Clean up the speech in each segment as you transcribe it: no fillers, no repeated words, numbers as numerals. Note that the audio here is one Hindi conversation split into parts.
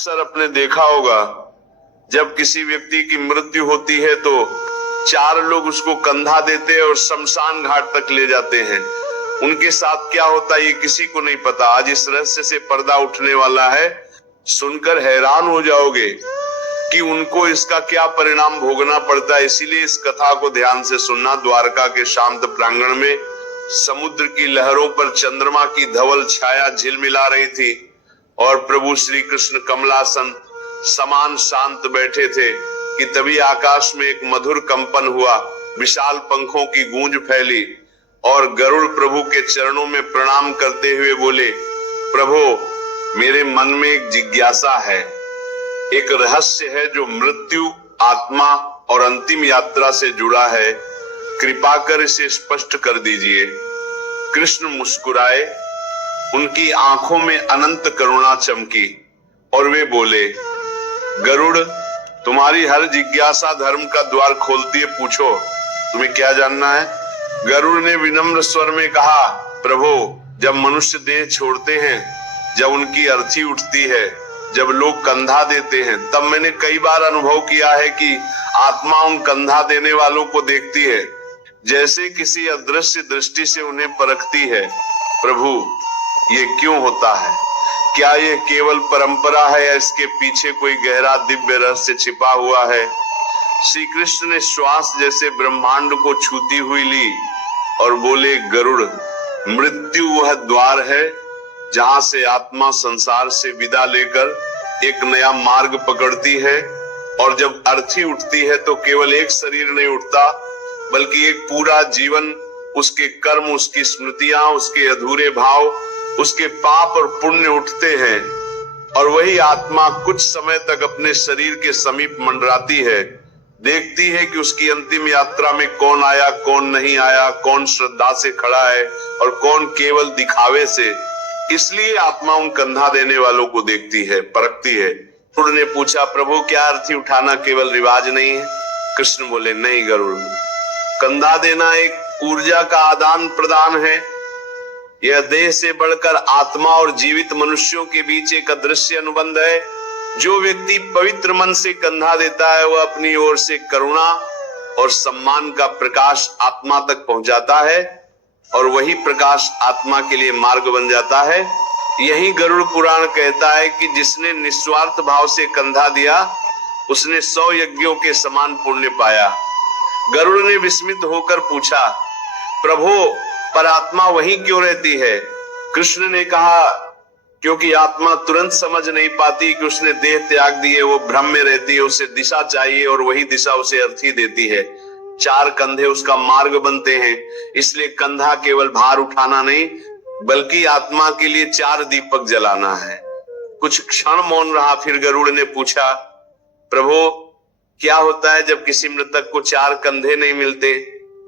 अक्सर आपने देखा होगा, जब किसी व्यक्ति की मृत्यु होती है तो चार लोग उसको कंधा देते हैं और शमशान घाट तक ले जाते हैं। उनके साथ क्या होता है ये किसी को नहीं पता। आज इस रहस्य से पर्दा उठने वाला है। सुनकर हैरान हो जाओगे कि उनको इसका क्या परिणाम भोगना पड़ता है। इसीलिए इस कथा को ध्यान से सुनना। द्वारका के शांत प्रांगण में समुद्र की लहरों पर चंद्रमा की धवल छाया झिलमिला रही थी और प्रभु श्री कृष्ण कमलासन समान शांत बैठे थे कि तभी आकाश में एक मधुर कंपन हुआ, विशाल पंखों की गूंज फैली और गरुड़ प्रभु के चरणों में प्रणाम करते हुए बोले, प्रभु मेरे मन में एक जिज्ञासा है, एक रहस्य है जो मृत्यु, आत्मा और अंतिम यात्रा से जुड़ा है, कृपा कर इसे स्पष्ट कर दीजिए। कृष्ण मुस्कुराए, उनकी आंखों में अनंत करुणा चमकी और वे बोले, गरुड़ तुम्हारी हर जिज्ञासा धर्म का द्वार खोलती है, पूछो तुम्हें क्या जानना है। गरुड़ ने विनम्र स्वर में कहा, प्रभु जब मनुष्य देह छोड़ते हैं, जब उनकी अर्थी उठती है, जब लोग कंधा देते हैं, तब मैंने कई बार अनुभव किया है कि आत्मा उन कंधा देने वालों को देखती है, जैसे किसी अदृश्य दृष्टि से उन्हें परखती है। प्रभु ये क्यों होता है? क्या ये केवल परंपरा है या इसके पीछे कोई गहरा दिव्य रहस्य छिपा हुआ है? श्री कृष्ण ने श्वास जैसे ब्रह्मांड को छूती हुई ली और बोले, गरुड़ मृत्यु वह द्वार है जहां से आत्मा संसार से विदा लेकर एक नया मार्ग पकड़ती है, और जब अर्थी उठती है तो केवल एक शरीर नहीं उठता बल्कि एक पूरा जीवन, उसके कर्म, उसकी स्मृतियां, उसके अधूरे भाव, उसके पाप और पुण्य उठते हैं और वही आत्मा कुछ समय तक अपने शरीर के समीप मंडराती है, देखती है कि उसकी अंतिम यात्रा में कौन आया, कौन नहीं आया, कौन श्रद्धा से खड़ा है और कौन केवल दिखावे से। इसलिए आत्मा उन कंधा देने वालों को देखती है, परखती है। गरुड़ ने पूछा, प्रभु क्या अर्थी उठाना केवल रिवाज नहीं है? कृष्ण बोले, नहीं गरुड़, कंधा देना एक ऊर्जा का आदान प्रदान है। यह देह से बढ़कर आत्मा और जीवित मनुष्यों के बीच एक अदृश्य अनुबंध है। जो व्यक्ति पवित्र मन से कंधा देता है वह अपनी ओर से करुणा और सम्मान का प्रकाश आत्मा तक पहुंचाता है और वही प्रकाश आत्मा के लिए मार्ग बन जाता है। यही गरुड़ पुराण कहता है कि जिसने निस्वार्थ भाव से कंधा दिया उसने 100 यज्ञों के समान पुण्य पाया। गरुड़ ने विस्मित होकर पूछा, प्रभु पर आत्मा वहीं क्यों रहती है? कृष्ण ने कहा, क्योंकि आत्मा तुरंत समझ नहीं पाती कि उसने देह त्याग दी है, वो भ्रम में रहती है, उसे दिशा चाहिए और वही दिशा उसे अर्थी देती है। 4 कंधे उसका मार्ग बनते हैं, इसलिए कंधा केवल भार उठाना नहीं बल्कि आत्मा के लिए 4 दीपक जलाना है। कुछ क्षण मौन रहा, फिर गरुड़ ने पूछा, प्रभु क्या होता है जब किसी मृतक को 4 कंधे नहीं मिलते?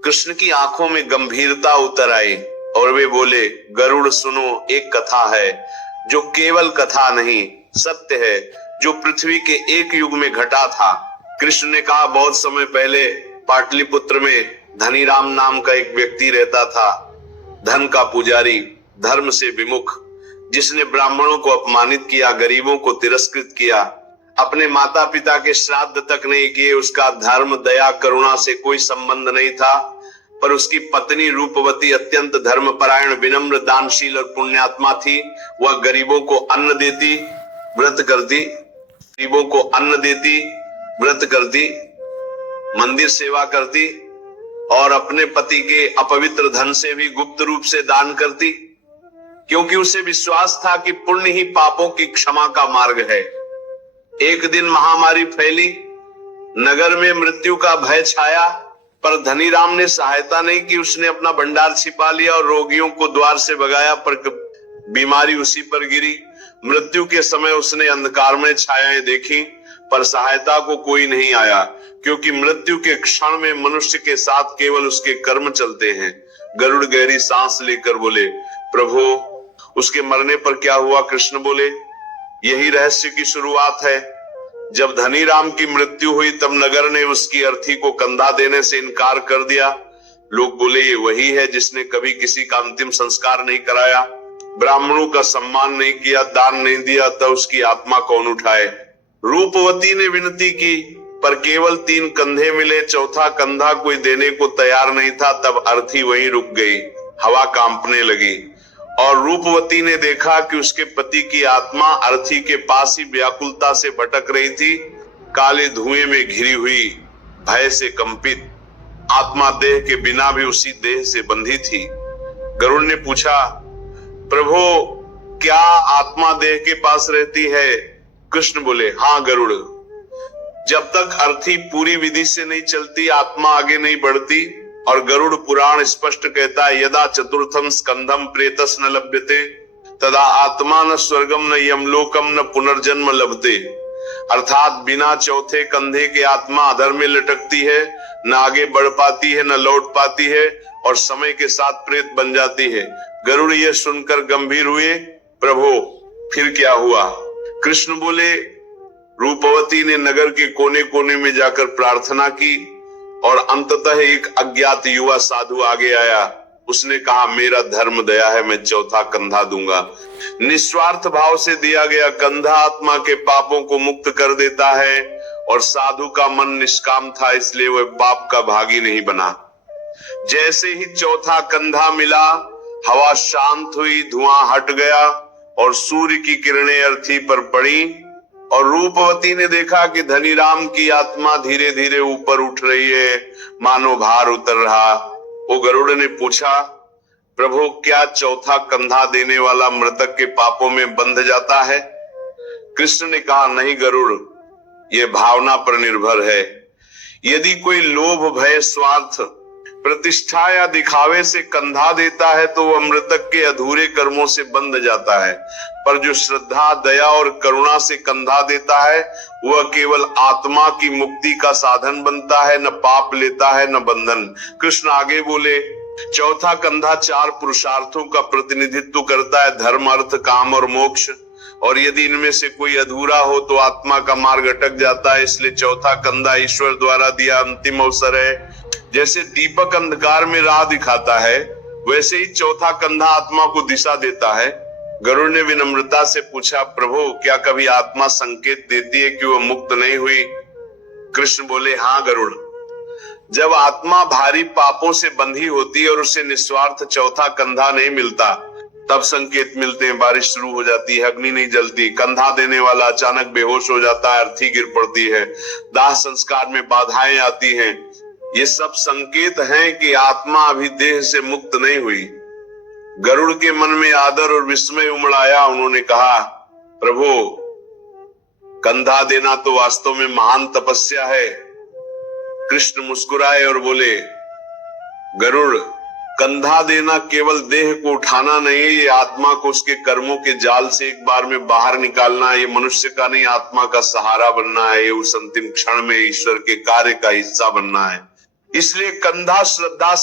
कृष्ण की आंखों में गंभीरता उतर आई और वे बोले, गरुड़ सुनो, एक कथा है जो केवल कथा नहीं सत्य है, जो पृथ्वी के एक युग में घटा था। कृष्ण ने कहा, बहुत समय पहले पाटलिपुत्र में धनीराम नाम का एक व्यक्ति रहता था, धन का पुजारी, धर्म से विमुख, जिसने ब्राह्मणों को अपमानित किया, गरीबों को तिरस्कृत किया, अपने माता पिता के श्राद्ध तक नहीं किए। उसका धर्म, दया, करुणा से कोई संबंध नहीं था, पर उसकी पत्नी रूपवती अत्यंत धर्मपरायण, विनम्र, दानशील और पुण्यात्मा थी। वह गरीबों को अन्न देती, व्रत करती, गरीबों को अन्न देती, व्रत करती, मंदिर सेवा करती और अपने पति के अपवित्र धन से भी गुप्त रूप से दान करती, क्योंकि उसे विश्वास था कि पुण्य ही पापों की क्षमा का मार्ग है। एक दिन महामारी फैली, नगर में मृत्यु का भय छाया, पर धनीराम ने सहायता नहीं की। उसने अपना भंडार छिपा लिया और रोगियों को द्वार से भगाया, पर बीमारी उसी पर गिरी। मृत्यु के समय उसने अंधकार में छायाएं देखी, पर सहायता को कोई नहीं आया, क्योंकि मृत्यु के क्षण में मनुष्य के साथ केवल उसके कर्म चलते हैं। गरुड़ गहरी सांस लेकर बोले, प्रभु उसके मरने पर क्या हुआ? कृष्ण बोले, यही रहस्य की शुरुआत है। जब धनीराम की मृत्यु हुई तब नगर ने उसकी अर्थी को कंधा देने से इनकार कर दिया। लोग बोले, ये वही है जिसने कभी किसी का अंतिम संस्कार नहीं कराया। ब्राह्मणों का सम्मान नहीं किया, दान नहीं दिया, तो उसकी आत्मा कौन उठाए। रूपवती ने विनती की पर केवल 3 कंधे मिले, चौथा कंधा कोई देने को तैयार नहीं था। तब अर्थी वहीं रुक गई, हवा कांपने लगी और रूपवती ने देखा कि उसके पति की आत्मा अर्थी के पास ही व्याकुलता से भटक रही थी, काले धुएं में घिरी हुई, भय से कंपित। आत्मा देह के बिना भी उसी देह से बंधी थी। गरुड़ ने पूछा, प्रभु क्या आत्मा देह के पास रहती है? कृष्ण बोले, हाँ गरुड़, जब तक अर्थी पूरी विधि से नहीं चलती आत्मा आगे नहीं बढ़ती। और गरुड़ पुराण स्पष्ट कहता है, यदा चतुर्थम स्कंधम प्रेतस न लभ्यते तदा आत्मा न स्वर्गम न यमलोकम न पुनर्जन्म लभते। अर्थात बिना चौथे कंधे के आत्मा अधर में लटकती है, न आगे बढ़ पाती है, न लौट पाती है और समय के साथ प्रेत बन जाती है। गरुड़ यह सुनकर गंभीर हुए, प्रभु फिर क्या हुआ? कृष्ण बोले, रूपवती ने नगर के कोने कोने में जाकर प्रार्थना की और अंततः एक अज्ञात युवा साधु आगे आया। उसने कहा, मेरा धर्म दया है, मैं चौथा कंधा दूंगा। निस्वार्थ भाव से दिया गया कंधा आत्मा के पापों को मुक्त कर देता है और साधु का मन निष्काम था, इसलिए वह पाप का भागी नहीं बना। जैसे ही चौथा कंधा मिला, हवा शांत हुई, धुआं हट गया और सूर्य की किरणें अर्थी पर पड़ी और रूपवती ने देखा कि धनीराम की आत्मा धीरे धीरे ऊपर उठ रही है, मानो भार उतर रहा। वो गरुड़ ने पूछा, प्रभु क्या चौथा कंधा देने वाला मृतक के पापों में बंध जाता है? कृष्ण ने कहा, नहीं गरुड़, ये भावना पर निर्भर है। यदि कोई लोभ, भय, स्वार्थ, प्रतिष्ठा या दिखावे से कंधा देता है तो वह मृतक के अधूरे कर्मों से बंध जाता है, पर जो श्रद्धा, दया और करुणा से कंधा देता है वह केवल आत्मा की मुक्ति का साधन बनता है, न पाप लेता है न बंधन। कृष्ण आगे बोले, चौथा कंधा 4 पुरुषार्थों का प्रतिनिधित्व करता है, धर्म, अर्थ, काम और मोक्ष। और यदि इनमें से कोई अधूरा हो तो आत्मा का मार्ग अटक जाता है। इसलिए चौथा कंधा ईश्वर द्वारा दिया अंतिम अवसर है। जैसे दीपक अंधकार में राह दिखाता है, वैसे ही चौथा कंधा आत्मा को दिशा देता है। गरुड़ ने विनम्रता से पूछा, प्रभु क्या कभी आत्मा संकेत देती है कि वह मुक्त नहीं हुई? कृष्ण बोले, हाँ गरुड़, जब आत्मा भारी पापों से बंधी होती है और उसे निस्वार्थ चौथा कंधा नहीं मिलता, तब संकेत मिलते हैं। बारिश शुरू हो जाती है, अग्नि नहीं जलती, कंधा देने वाला अचानक बेहोश हो जाता है, अर्थी गिर पड़ती है, दाह संस्कार में बाधाएं आती हैं। ये सब संकेत हैं कि आत्मा अभी देह से मुक्त नहीं हुई। गरुड़ के मन में आदर और विस्मय उमड़ आया। उन्होंने कहा, प्रभु कंधा देना तो वास्तव में महान तपस्या है। कृष्ण मुस्कुराए और बोले, गरुड़, कंधा देना केवल देह को उठाना नहीं है, ये आत्मा को उसके कर्मों के जाल से एक बार में बाहर निकालना है। ये मनुष्य का नहीं, आत्मा का सहारा बनना है। ये उस अंतिम क्षण में ईश्वर के कार्य का हिस्सा बनना है। इसलिए कंधा श्रद्धा